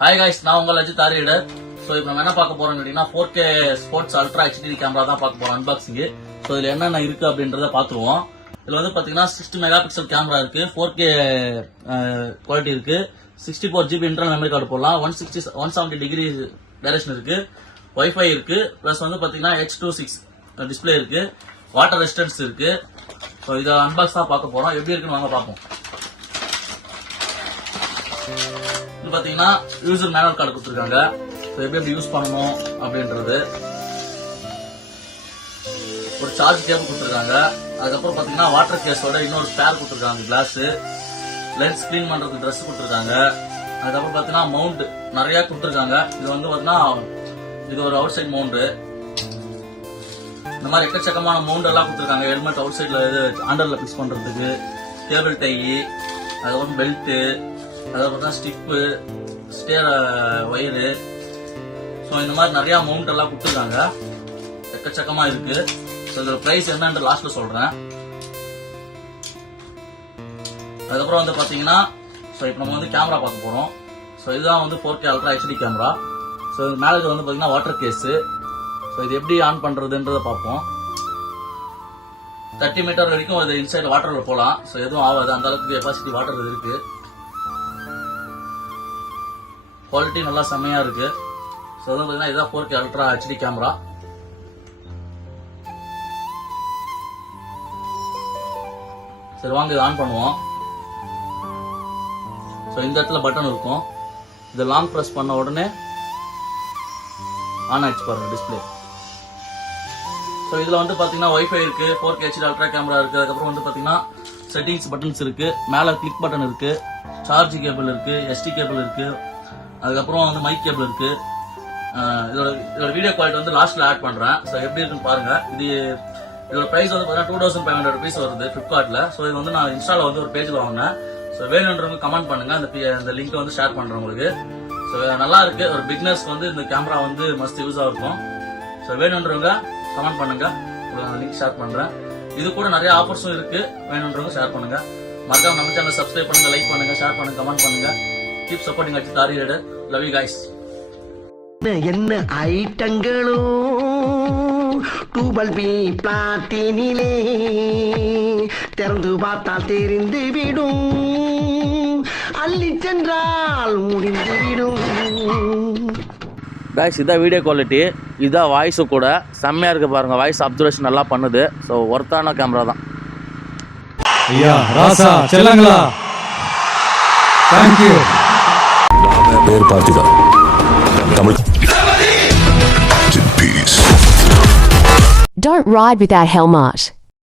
Hi guys, நான் உங்கள் Ajith ஆரியடர். So இப்போ நம்ம என்ன பார்க்க போறோம்னு கேட்டீங்கன்னா 4K sports ultra HD camera தான் பார்க்க போறோம், அன்பாக்சிங். ஸோ இதுல என்னென்ன இருக்கு அப்படின்றத பார்த்துருவோம். இதுல வந்து பாத்தீங்கன்னா 60 மெகா பிக்சல் கேமரா இருக்கு, 4K குவாலிட்டி இருக்கு, 64 GB இன்டர்னல் மெமரி கார்டு போடலாம், 170 டிகிரி டைரக்ஷன் இருக்கு, வைஃபை இருக்கு, பிளஸ் வந்து பாத்தீங்கன்னா H26 டிஸ்பிளே இருக்கு, வாட்டர் ரெசிஸ்டன்ஸ் இருக்கு. ஸோ இதை அன்பாக்ஸ் தான் பார்க்க போறோம். எப்படி இருக்குன்னு வாங்க பார்ப்போம். இது பாத்தீங்கன்னா யூசர் மேனுவல் கார்டு கொடுத்துருக்காங்க. எப்படி யூஸ் பண்ணணும் அப்படின்றது, ஒரு சார்ஜ் கேபிள் கொடுத்துருக்காங்க. அதுக்கப்புறம் பாத்தீங்கன்னா வாட்டர் கேஸோட இன்னொரு ஸ்பேர் கொடுத்துருக்காங்க, கிளாஸ், லென்ஸ் கிளீன் பண்றதுக்கு ட்ரெஸ் கொடுத்துருக்காங்க. அதுக்கப்புறம் பாத்தீங்கன்னா மவுண்ட் நிறைய கொடுத்துருக்காங்க. இது வந்து பாத்தீங்கன்னா இது ஒரு அவுட் சைட் மவுண்ட். இந்த மாதிரி எக்கச்சக்கமான மவுண்ட் எல்லாம் கொடுத்துருக்காங்க. ஹெல்மெட் அவுட் சைட்ல ஆண்டர்ல பிக்ஸ் பண்றதுக்கு, டேபிள் டை, அதுக்கப்புறம் பெல்ட், அதுக்கப்புறம் ஸ்டிப்பு, ஸ்டேர் வயரு. ஸோ இந்த மாதிரி நிறைய மவுண்ட் எல்லாம் கொடுத்துருக்காங்க, எக்கச்சக்கமா இருக்கு. ஸோ இதோட பிரைஸ் என்னன்னு லாஸ்ட்ல சொல்றேன். அதுக்கப்புறம் வந்து பாத்தீங்கன்னா ஸோ இப்போ நம்ம வந்து கேமரா பார்க்க போறோம். ஸோ இதுதான் வந்து 4K ultra HD camera. So இது மேலே வந்து பாத்தீங்கன்னா வாட்டர் கேஸ். ஸோ இது எப்படி ஆன் பண்றதுன்றத பார்ப்போம். 30 மீட்டர் வரைக்கும் இது இன்சைட் வாட்டர்ல போகலாம். ஸோ எதுவும் ஆகாது, அந்த அளவுக்கு கெப்பாசிட்டி வாட்டர் இருக்கு. குவாலிட்டி நல்லா செம்மையா இருக்கு. ஸோ வந்து பாத்தீங்கன்னா இதுதான் 4K அல்ட்ரா ஹெச்டி கேமரா. சரி வாங்க இது ஆன் பண்ணுவோம். ஸோ இந்த இடத்துல பட்டன் இருக்கும், இதை லாங் பிரஸ் பண்ண உடனே ஆன் ஆயிடுச்சு பாருங்க டிஸ்பிளே. ஸோ இதுல வந்து பாத்தீங்கன்னா வைஃபை இருக்கு, 4K ஹெச்டி அல்ட்ரா கேமரா இருக்கு. அதுக்கப்புறம் வந்து பாத்தீங்கன்னா செட்டிங்ஸ் பட்டன்ஸ் இருக்கு, மேல கிளிக் பட்டன் இருக்கு, சார்ஜ் கேபிள் இருக்கு, SD கேபிள் இருக்கு, அதுக்கப்புறம் வந்து மைக் கேபிள் இருக்கு. இதோட வீடியோ குவாலிட்டி வந்து லாஸ்ட்ல ஆட் பண்றேன். ஸோ எப்படி இருக்குன்னு பாருங்க. இதோட பிரைஸ் வந்து பாத்தீங்கன்னா 2500 rupees வருது பிளிப்கார்ட்ல. ஸோ இது வந்து நான் இன்ஸ்டால வந்து ஒரு பேஜ்ல வாங்கினேன். ஸோ வேணுன்றவங்க கமெண்ட் பண்ணுங்க, அந்த லிங்க் வந்து ஷேர் பண்றேன் உங்களுக்கு. ஸோ நல்லா இருக்கு, ஒரு பிக்னஸ் வந்து இந்த கேமரா வந்து மஸ்ட் யூஸா இருக்கும். ஸோ வேணுன்றவங்க கமெண்ட் பண்ணுங்க, உங்களுக்கு லிங்க் ஷேர் பண்றேன். இது கூட நிறைய ஆஃபர்ஸும் இருக்கு, வேணுன்றவங்க ஷேர் பண்ணுங்க. மறக்காம நம்ம சேனல் சப்ஸ்கிரைப் பண்ணுங்க, லைக் பண்ணுங்க, ஷேர் பண்ணுங்க, கமெண்ட் பண்ணுங்க. Keep supporting Ajit Ariyar. Love you guys. என்ன ஐட்டங்களோ டூபல் பி பிளாட்டினிலே திறந்து பார்த்தால் தெரிந்து விடும், அள்ளி சென்றால் முடிந்து விடும். கைஸ் இதான் வீடியோ குவாலிட்டி, இதான் வாய்ஸு கூட செம்மையா இருக்கு பாருங்க. வாய்ஸ் அப்சர்வேஷன் நல்லா பண்ணுது. ஸோ ஒர்த்தான கேமரா தான். ஐயா ராசா செல்லங்களா, தேங்க்யூ. பேர் பார்த்திபா, Tamil. Don't ride without helmet.